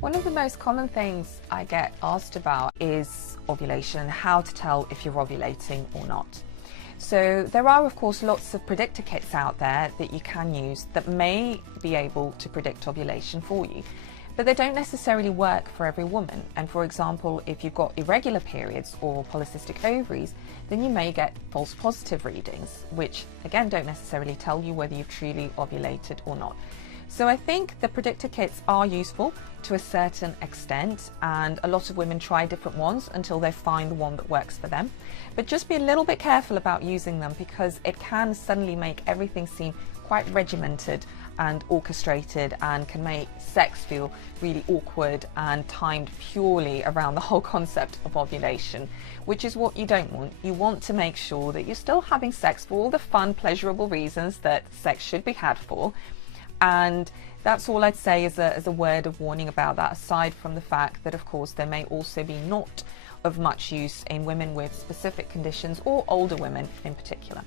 One of the most common things I get asked about is ovulation, how to tell if you're ovulating or not. So there are of course lots of predictor kits out there that you can use that may be able to predict ovulation for you, but they don't necessarily work for every woman. And for example, if you've got irregular periods or polycystic ovaries, then you may get false positive readings, which again don't necessarily tell you whether you've truly ovulated or not. So I think the predictor kits are useful to a certain extent, and a lot of women try different ones until they find the one that works for them. But just be a little bit careful about using them, because it can suddenly make everything seem quite regimented and orchestrated, and can make sex feel really awkward and timed purely around the whole concept of ovulation, which is what you don't want. You want to make sure that you're still having sex for all the fun, pleasurable reasons that sex should be had for. And that's all I'd say as a word of warning about that, aside from the fact that of course there may also be not of much use in women with specific conditions, or older women in particular.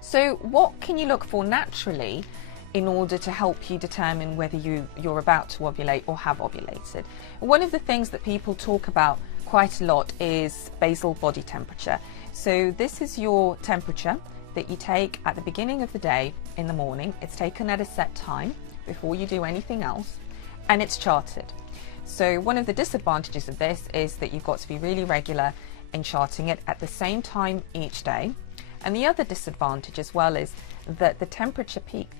So what can you look for naturally in order to help you determine whether you're about to ovulate or have ovulated? One of the things that people talk about quite a lot is basal body temperature. So this is your temperature that you take at the beginning of the day in the morning. It's taken at a set time before you do anything else, and it's charted. So one of the disadvantages of this is that you've got to be really regular in charting it at the same time each day. And the other disadvantage as well is that the temperature peak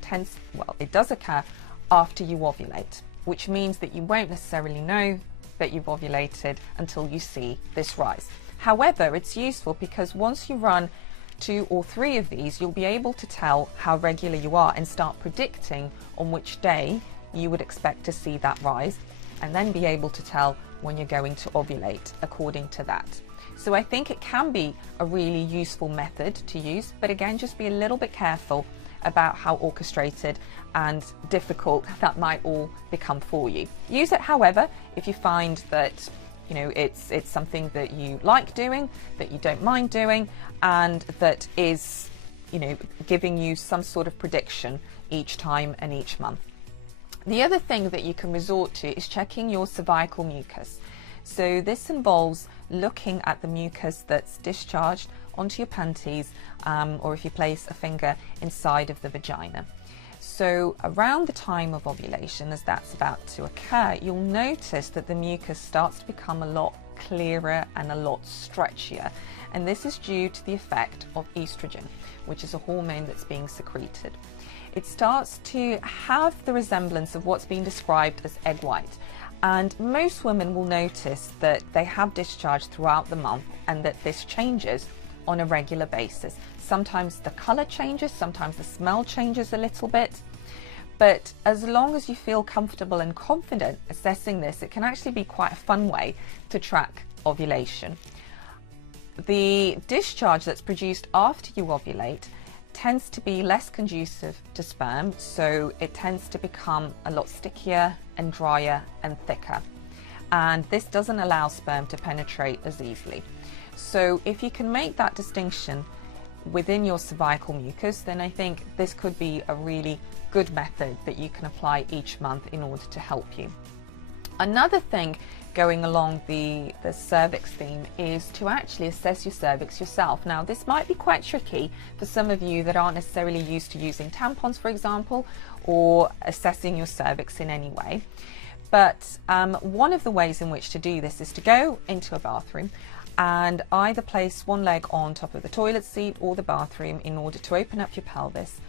it does occur after you ovulate, which means that you won't necessarily know that you've ovulated until you see this rise. However, it's useful because once you run 2 or 3 of these, you'll be able to tell how regular you are and start predicting on which day you would expect to see that rise, and then be able to tell when you're going to ovulate according to that. So I think it can be a really useful method to use, but again, just be a little bit careful about how orchestrated and difficult that might all become for you. Use it, however, if you find that it's something that you like doing, that you don't mind doing, and that is giving you some sort of prediction each time and each month. The other thing that you can resort to is checking your cervical mucus. So this involves looking at the mucus that's discharged onto your panties, or if you place a finger inside of the vagina. So around the time of ovulation, as that's about to occur, you'll notice that the mucus starts to become a lot clearer and a lot stretchier. And this is due to the effect of estrogen, which is a hormone that's being secreted. It starts to have the resemblance of what's been described as egg white. And most women will notice that they have discharge throughout the month, and that this changes on a regular basis. Sometimes the color changes, sometimes the smell changes a little bit. But as long as you feel comfortable and confident assessing this, it can actually be quite a fun way to track ovulation. The discharge that's produced after you ovulate tends to be less conducive to sperm, so it tends to become a lot stickier and drier and thicker. And this doesn't allow sperm to penetrate as easily. So if you can make that distinction within your cervical mucus, then I think this could be a really good method that you can apply each month in order to help you. Another thing going along the cervix theme is to actually assess your cervix yourself. Now, this might be quite tricky for some of you that aren't necessarily used to using tampons, for example, or assessing your cervix in any way. But one of the ways in which to do this is to go into a bathroom and either place one leg on top of the toilet seat or the bathroom in order to open up your pelvis.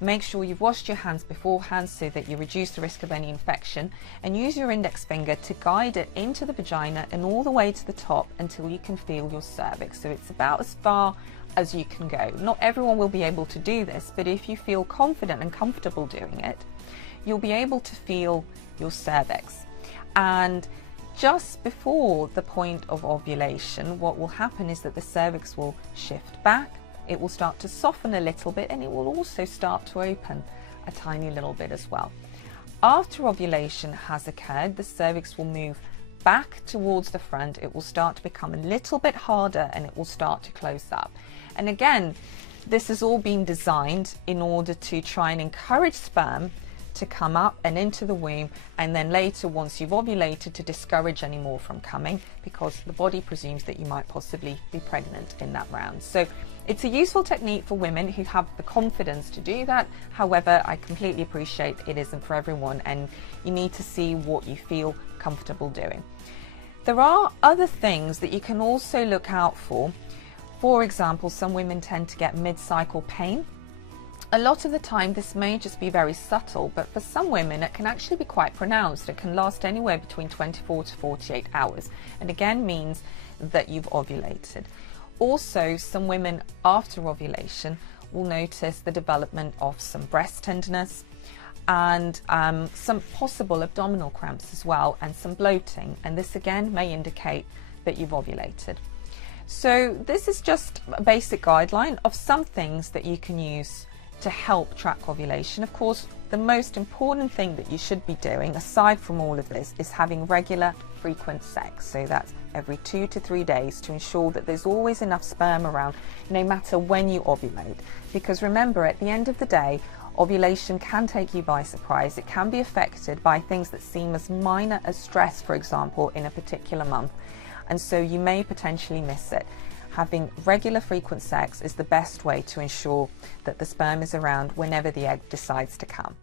Make sure you've washed your hands beforehand so that you reduce the risk of any infection, and use your index finger to guide it into the vagina and all the way to the top until you can feel your cervix. So it's about as far as you can go. Not everyone will be able to do this, but if you feel confident and comfortable doing it, you'll be able to feel your cervix. And just before the point of ovulation, what will happen is that the cervix will shift back, it will start to soften a little bit, and it will also start to open a tiny little bit as well. After ovulation has occurred, the cervix will move back towards the front, it will start to become a little bit harder, and it will start to close up. And again, this has all been designed in order to try and encourage sperm to come up and into the womb, and then later, once you've ovulated, to discourage any more from coming, because the body presumes that you might possibly be pregnant in that round. So it's a useful technique for women who have the confidence to do that. However, I completely appreciate it isn't for everyone, and you need to see what you feel comfortable doing. There are other things that you can also look out for. For example, some women tend to get mid-cycle pain. A lot of the time this may just be very subtle, but for some women it can actually be quite pronounced. It can last anywhere between 24 to 48 hours, and again means that you've ovulated. Also, some women after ovulation will notice the development of some breast tenderness and some possible abdominal cramps as well, and some bloating, and this again may indicate that you've ovulated. So this is just a basic guideline of some things that you can use to help track ovulation. Of course, the most important thing that you should be doing, aside from all of this, is having regular, frequent sex. So that's every 2 to 3 days, to ensure that there's always enough sperm around, no matter when you ovulate. Because remember, at the end of the day, ovulation can take you by surprise. It can be affected by things that seem as minor as stress, for example, in a particular month. And so you may potentially miss it. Having regular, frequent sex is the best way to ensure that the sperm is around whenever the egg decides to come.